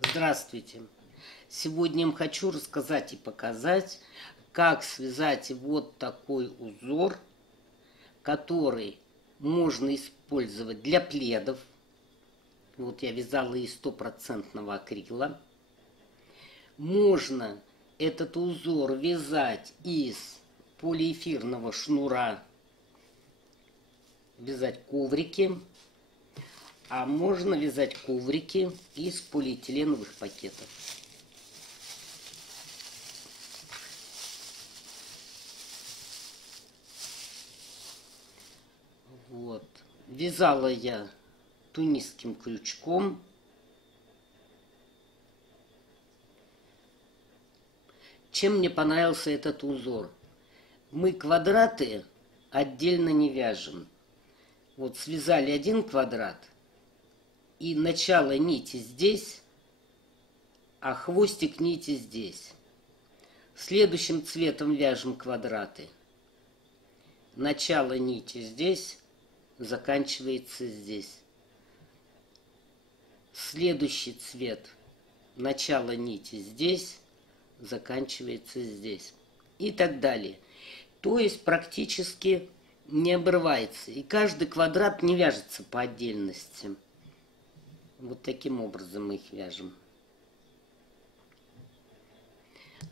Здравствуйте! Сегодня я вам хочу рассказать и показать, как связать вот такой узор, который можно использовать для пледов. Вот я вязала из стопроцентного акрила. Можно этот узор вязать из полиэфирного шнура, вязать коврики. А можно вязать коврики из полиэтиленовых пакетов. Вот. Вязала я тунисским крючком. Чем мне понравился этот узор? Мы квадраты отдельно не вяжем. Вот связали один квадрат, и начало нити здесь, а хвостик нити здесь. Следующим цветом вяжем квадраты. Начало нити здесь, заканчивается здесь. Следующий цвет. Начало нити здесь, заканчивается здесь. И так далее. То есть практически не обрывается. И каждый квадрат не вяжется по отдельности. Вот таким образом мы их вяжем.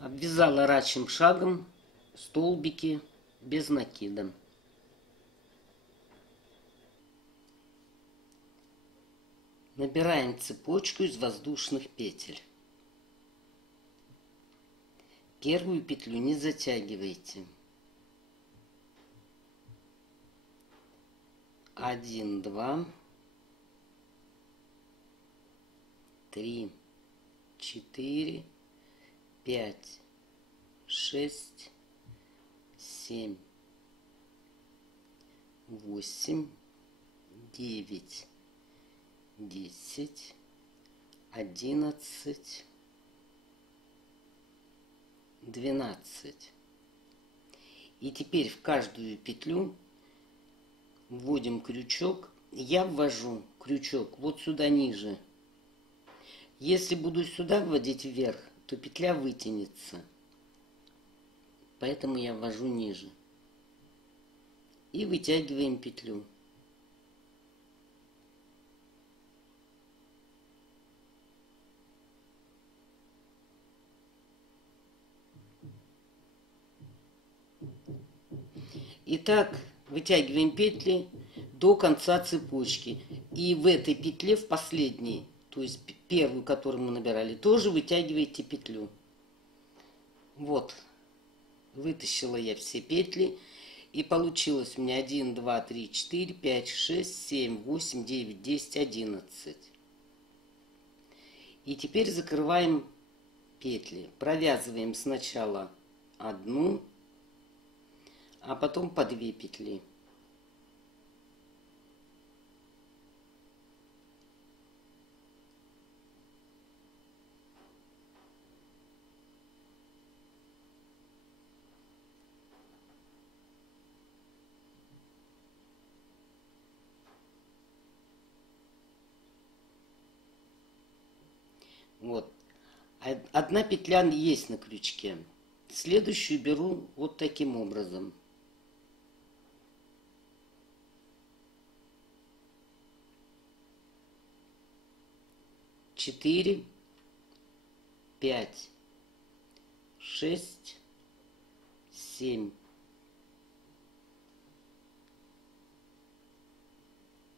Обвязала рачьим шагом столбики без накида. Набираем цепочку из воздушных петель. Первую петлю не затягивайте. 1, 2, 3, 4, 5, 6, 7, 8, 9, 10, 11, 12. И теперь в каждую петлю вводим крючок. Я ввожу крючок вот сюда ниже. Если буду сюда вводить вверх, то петля вытянется. Поэтому я ввожу ниже. И вытягиваем петлю. Итак, вытягиваем петли до конца цепочки. И в этой петле, в последней, то есть первую, которую мы набирали, тоже вытягиваете петлю. Вот, вытащила я все петли. И получилось у меня 1, 2, 3, 4, 5, 6, 7, 8, 9, 10, 11. И теперь закрываем петли. Провязываем сначала одну, а потом по 2 петли. Вот. Одна петля есть на крючке. Следующую беру вот таким образом. Четыре, 5, 6, 7,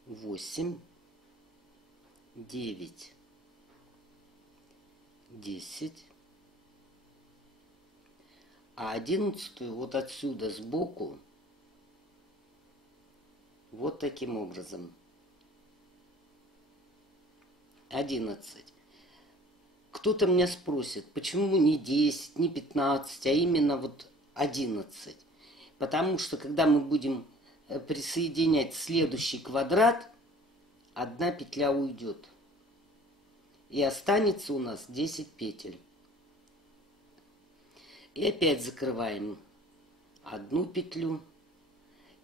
8, 9, 10. А 11-ю вот отсюда сбоку вот таким образом. 11. Кто-то меня спросит, почему не 10, не 15, а именно вот 11. Потому что, когда мы будем присоединять следующий квадрат, одна петля уйдет. И останется у нас 10 петель. И опять закрываем одну петлю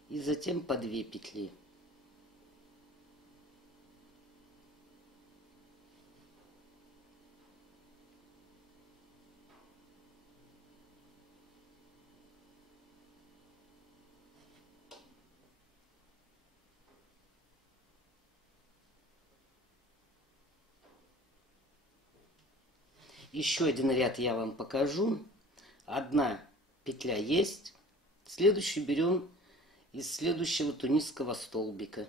и затем по 2 петли. Еще один ряд я вам покажу. Одна петля есть. Следующую берем из следующего тунисского столбика.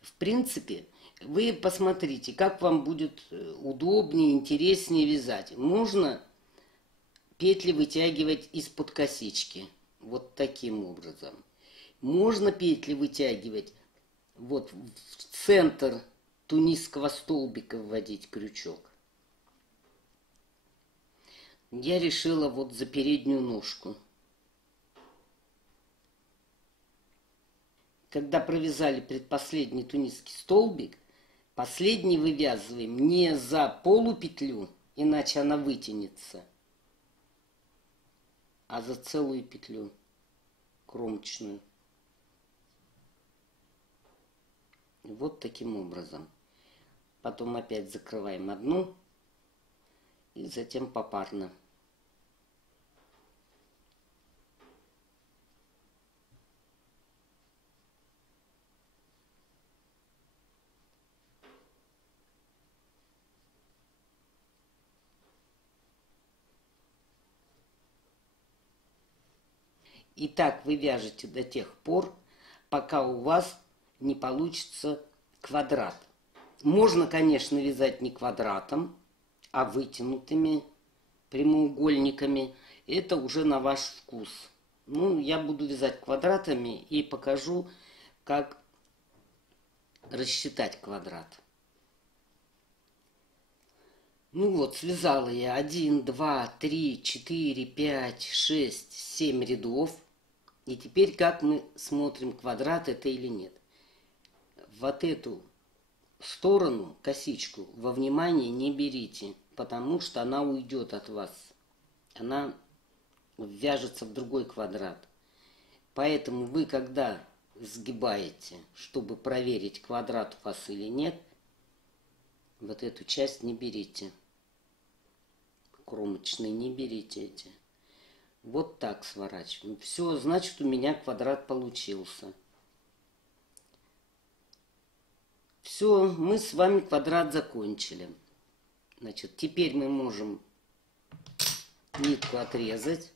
В принципе, вы посмотрите, как вам будет удобнее, интереснее вязать. Можно петли вытягивать из-под косички. Вот таким образом. Можно петли вытягивать вот в центр тунисского столбика, вводить крючок. Я решила вот за переднюю ножку. Когда провязали предпоследний тунисский столбик, последний вывязываем не за полупетлю, иначе она вытянется, а за целую петлю кромочную. Вот таким образом. Потом опять закрываем одну и затем попарно. И так вы вяжете до тех пор, пока у вас не получится квадрат. Можно, конечно, вязать не квадратом, а вытянутыми прямоугольниками. Это уже на ваш вкус. Ну, я буду вязать квадратами и покажу, как рассчитать квадрат. Ну вот, связала я 1, 2, 3, 4, 5, 6, 7 рядов. И теперь как мы смотрим, квадрат это или нет. Вот эту сторону, косичку, во внимание не берите, потому что она уйдет от вас. Она вяжется в другой квадрат. Поэтому вы, когда сгибаете, чтобы проверить, квадрат у вас или нет, вот эту часть не берите. Кромочные не берите эти. Вот так сворачиваем. Все, значит, у меня квадрат получился. Все, мы с вами квадрат закончили. Значит, теперь мы можем нитку отрезать.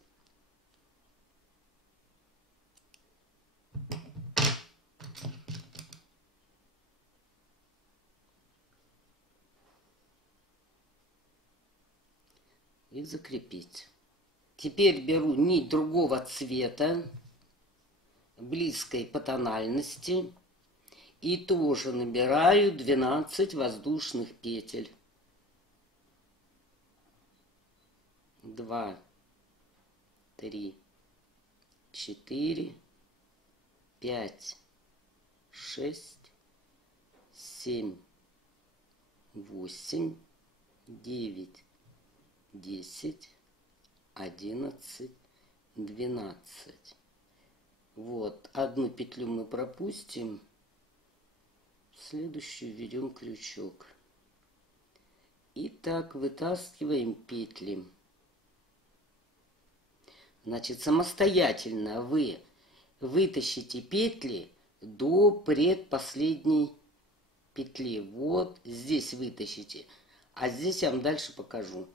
И закрепить. Теперь беру нить другого цвета, близкой по тональности, и тоже набираю 12 воздушных петель. 2, 3, 4, 5, 6, 7, 8, 9, 10, 11, 12. Вот, одну петлю мы пропустим, следующую берем крючок. И так вытаскиваем петли. Значит, самостоятельно вы вытащите петли до предпоследней петли. Вот здесь вытащите. А здесь я вам дальше покажу.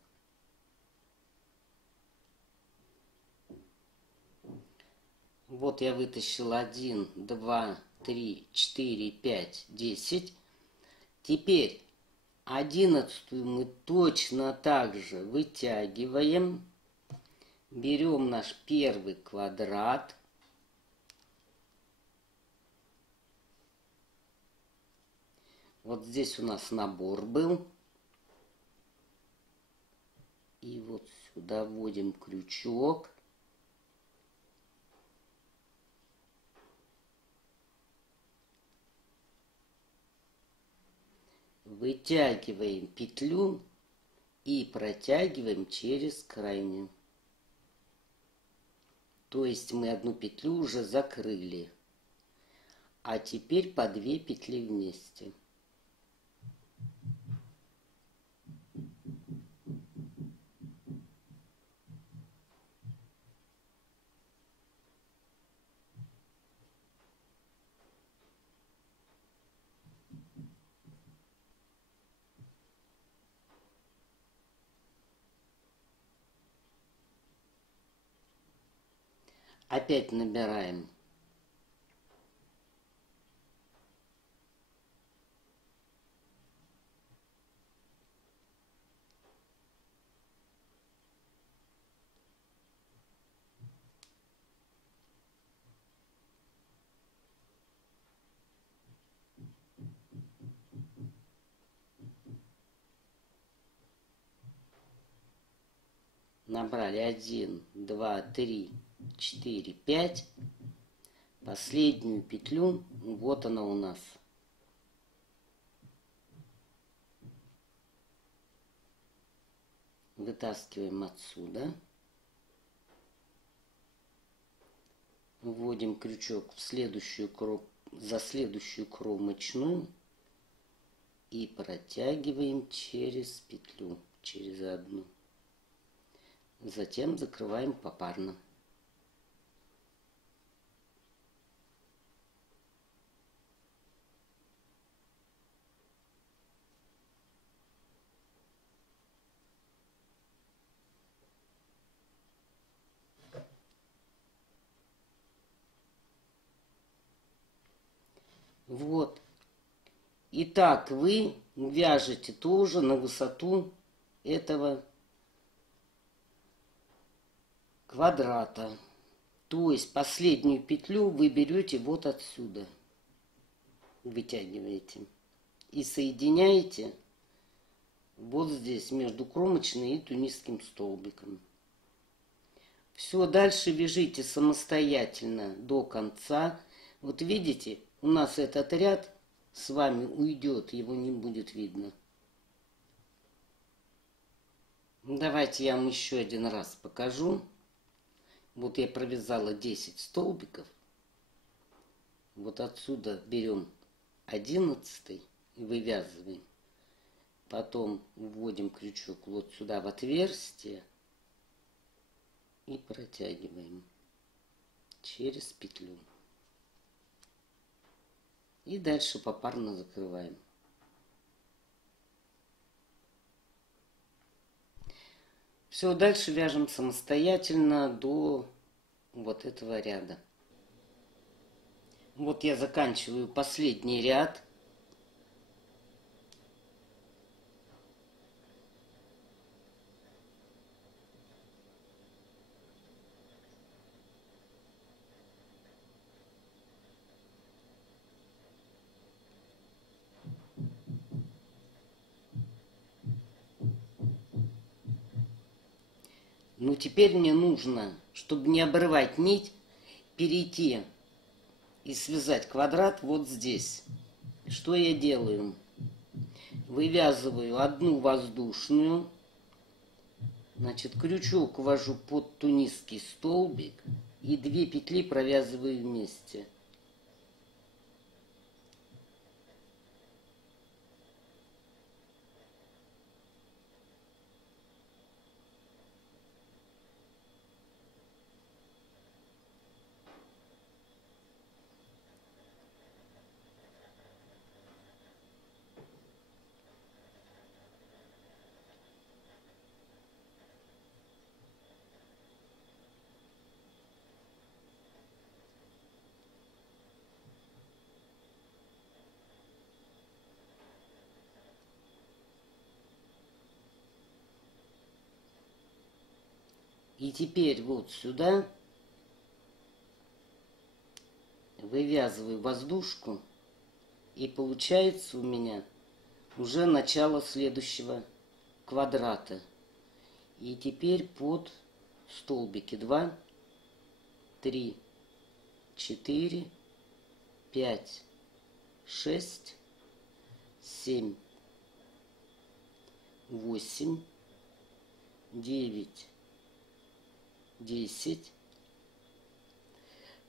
Вот я вытащила 1, 2, 3, 4, 5, 10. Теперь 11-ю мы точно так же вытягиваем. Берем наш первый квадрат. Вот здесь у нас набор был. И вот сюда вводим крючок. Вытягиваем петлю и протягиваем через крайнюю. То есть мы одну петлю уже закрыли. А теперь по 2 петли вместе. опять набираем. Набрали 1, 2, 3, 4, 5. Последнюю петлю, вот она у нас. Вытаскиваем отсюда. Вводим крючок в следующую за следующую кромочную и протягиваем через петлю, через одну. Затем закрываем попарно. Вот. Итак, вы вяжете тоже на высоту этого квадрата. То есть последнюю петлю вы берете вот отсюда. Вытягиваете. И соединяете вот здесь между кромочной и тунисским столбиком. Все, дальше вяжите самостоятельно до конца. Вот видите, у нас этот ряд с вами уйдет, его не будет видно. Давайте я вам еще один раз покажу. Вот я провязала 10 столбиков. Вот отсюда берем 11 и вывязываем. Потом вводим крючок вот сюда в отверстие и протягиваем через петлю. И дальше попарно закрываем. Все, дальше вяжем самостоятельно до вот этого ряда. Вот я заканчиваю последний ряд. Ну, теперь мне нужно, чтобы не обрывать нить, перейти и связать квадрат вот здесь. Что я делаю? Вывязываю одну воздушную, значит, крючок ввожу под тунисский столбик и 2 петли провязываю вместе. И теперь вот сюда вывязываю воздушку, и получается у меня уже начало следующего квадрата. И теперь под столбики 2, 3, 4, 5, 6, 7, 8, 9, 10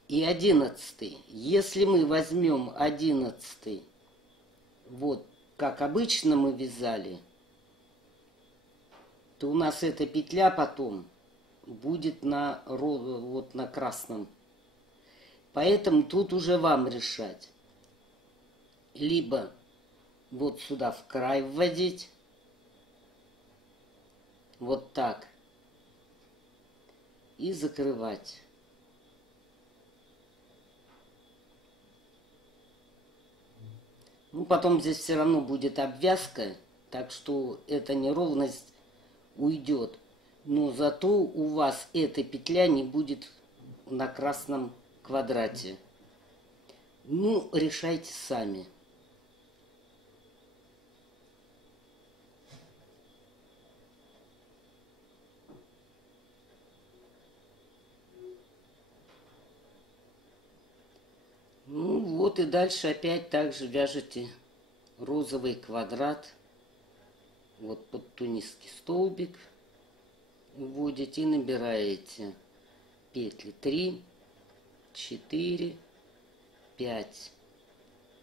и 11. Если мы возьмем 11, вот как обычно мы вязали, то у нас эта петля потом будет вот на красном. Поэтому тут уже вам решать. Либо вот сюда в край вводить, вот так, и закрывать. Ну, потом здесь все равно будет обвязка, так что эта неровность уйдет. Но зато у вас эта петля не будет на красном квадрате. Ну, решайте сами. Ну вот и дальше опять также вяжете розовый квадрат. Вот под тунисский столбик вводите и набираете петли 3, 4, 5,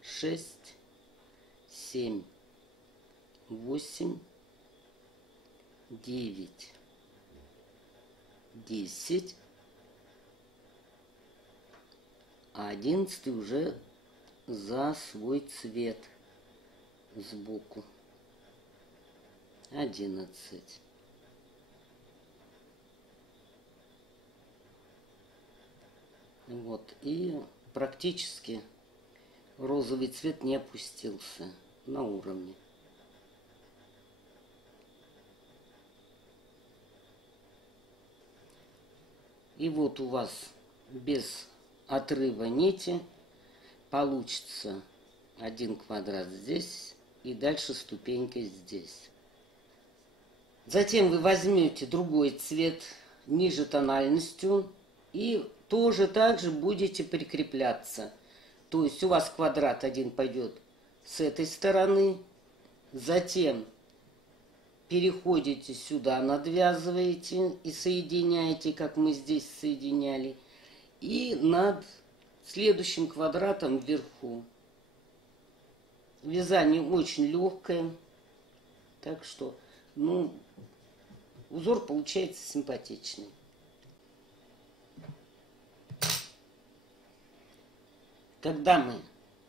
6, 7, 8, 9, 10, а 11 уже за свой цвет сбоку. 11. Вот, и практически розовый цвет не опустился на уровне. И вот у вас без отрыва нити получится один квадрат здесь и дальше ступенька здесь. Затем вы возьмете другой цвет ниже тональностью и тоже так же будете прикрепляться. То есть у вас квадрат один пойдет с этой стороны, затем переходите сюда, надвязываете и соединяете, как мы здесь соединяли, и над следующим квадратом вверху. Вязание очень легкое, так что, ну, узор получается симпатичный. Когда мы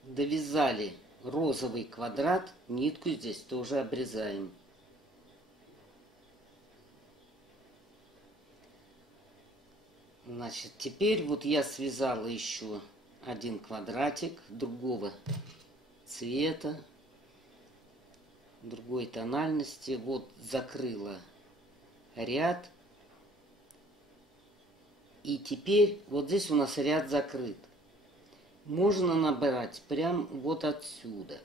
довязали розовый квадрат, нитку здесь тоже обрезаем. Значит, теперь вот я связала еще один квадратик другого цвета, другой тональности. Вот закрыла ряд. И теперь вот здесь у нас ряд закрыт. Можно набирать прям вот отсюда.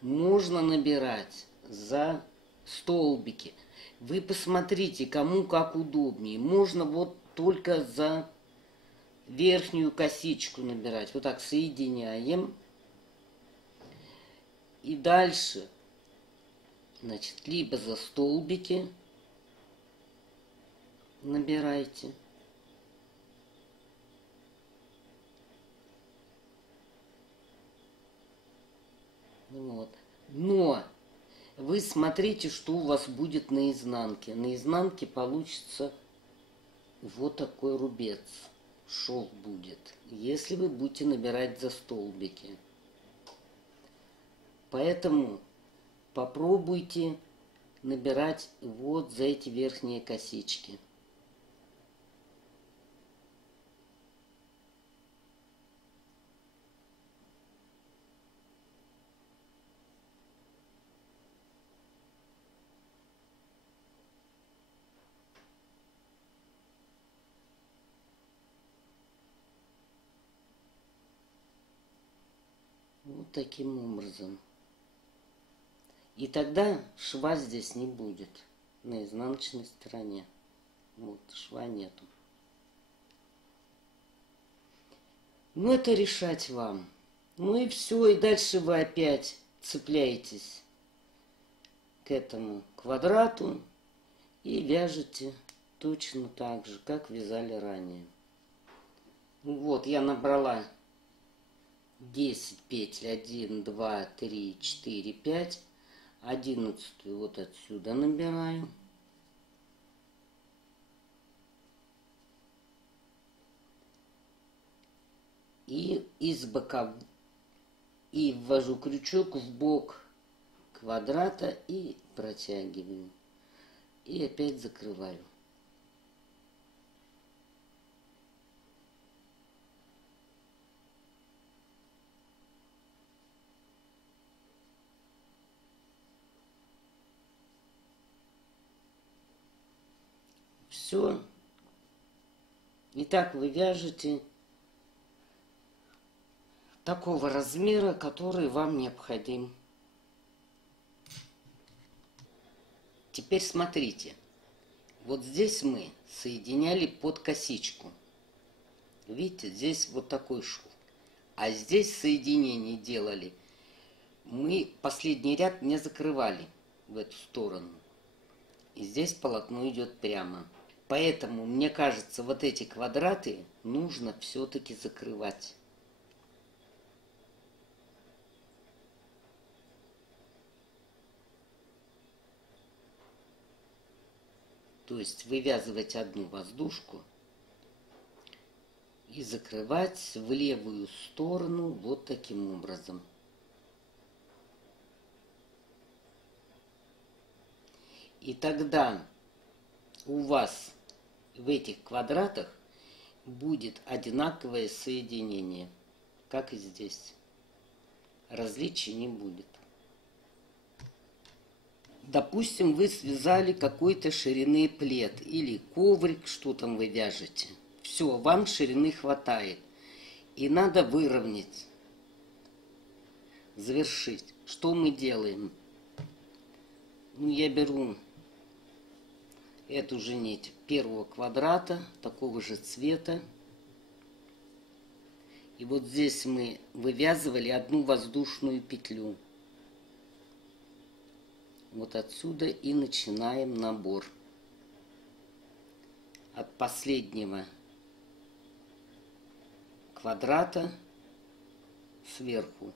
Можно набирать за столбики. Вы посмотрите, кому как удобнее. Можно вот только за верхнюю косичку набирать. Вот так соединяем. И дальше, значит, либо за столбики набирайте. Вот. Но вы смотрите, что у вас будет на изнанке. На изнанке получится вот такой рубец. Шов будет, если вы будете набирать за столбики. Поэтому попробуйте набирать вот за эти верхние косички. Вот таким образом. И тогда шва здесь не будет на изнаночной стороне. Вот, шва нету. Ну, это решать вам. Ну и все, и дальше вы опять цепляетесь к этому квадрату и вяжете точно так же, как вязали ранее. Вот, я набрала 10 петель, 1, 2, 3, 4, 5, 11 вот отсюда набираю. И из бока и ввожу крючок в бок квадрата и протягиваю. И опять закрываю. Все. И так вы вяжете такого размера, который вам необходим. Теперь смотрите. Вот здесь мы соединяли под косичку. Видите, здесь вот такой шов. А здесь соединение делали. Мы последний ряд не закрывали в эту сторону. И здесь полотно идет прямо. Поэтому, мне кажется, вот эти квадраты нужно все-таки закрывать. То есть вывязывать одну воздушку и закрывать в левую сторону вот таким образом. И тогда у вас в этих квадратах будет одинаковое соединение, как и здесь. Различий не будет. Допустим, вы связали какой-то ширины плед или коврик, что там вы вяжете. Все, вам ширины хватает. И надо выровнять, завершить. Что мы делаем? Ну, я беру эту же нить первого квадрата, такого же цвета. И вот здесь мы вывязывали одну воздушную петлю. Вот отсюда и начинаем набор. От последнего квадрата сверху.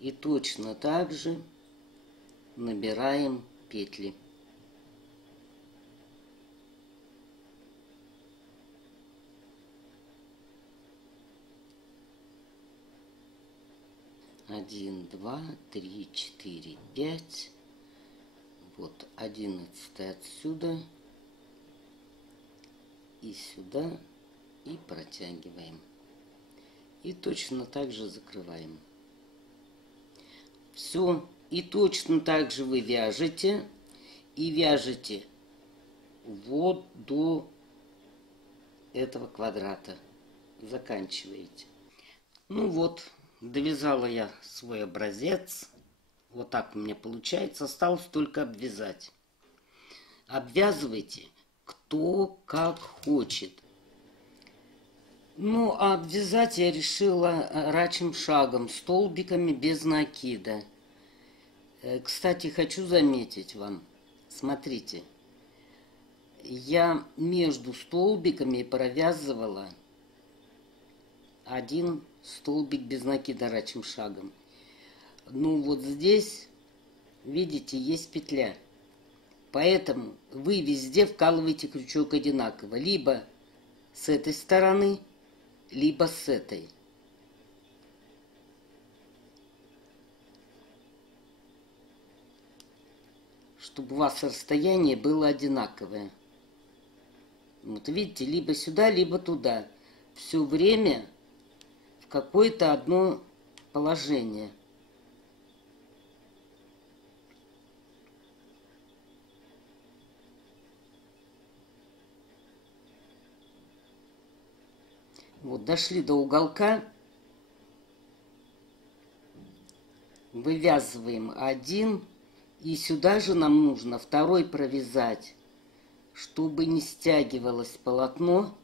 И точно так же набираем петли. Один, два, три, четыре, пять. Вот 11 отсюда и сюда, и протягиваем. И точно так же закрываем. Все. И точно так же вы вяжете. И вяжете вот до этого квадрата. Заканчиваете. Ну вот, довязала я свой образец. Вот так у меня получается. Осталось только обвязать. Обвязывайте кто как хочет. Ну, а обвязать я решила рачьим шагом, столбиками без накида. Кстати, хочу заметить вам, смотрите, я между столбиками провязывала один столбик без накида рачьим шагом. Ну, вот здесь, видите, есть петля. Поэтому вы везде вкалываете крючок одинаково. Либо с этой стороны, либо с этой. Чтобы у вас расстояние было одинаковое. Вот видите, либо сюда, либо туда. Все время в какое-то одно положение. Вот, дошли до уголка. Вывязываем один. И сюда же нам нужно второй провязать, чтобы не стягивалось полотно.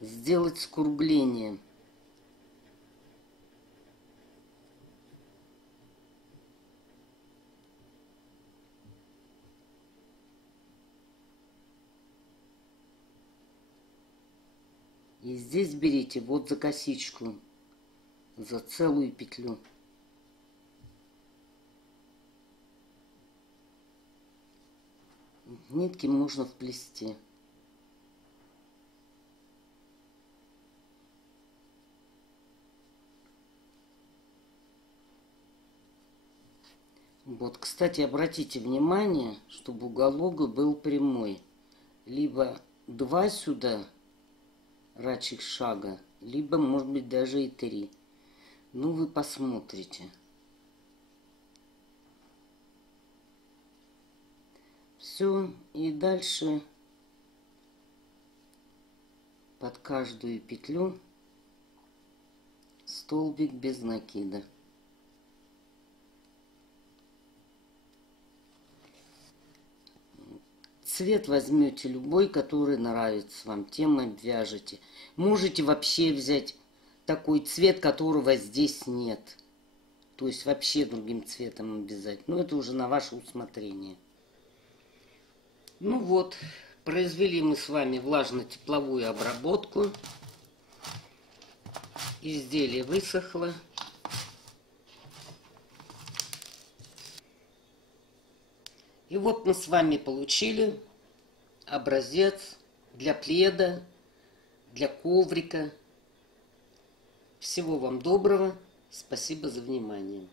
Сделать скругление. И здесь берите вот за косичку, за целую петлю. Нитки можно вплести. Вот, кстати, обратите внимание, чтобы уголок был прямой. либо 2 сюда рачьих шага, либо, может быть, даже и 3. Ну, вы посмотрите. Все, и дальше под каждую петлю столбик без накида. Цвет возьмете любой, который нравится вам, тем обвяжете. Можете вообще взять такой цвет, которого здесь нет. То есть вообще другим цветом обвязать. Но это уже на ваше усмотрение. Ну вот, произвели мы с вами влажно-тепловую обработку. Изделие высохло. И вот мы с вами получили образец для пледа, для коврика. Всего вам доброго. Спасибо за внимание.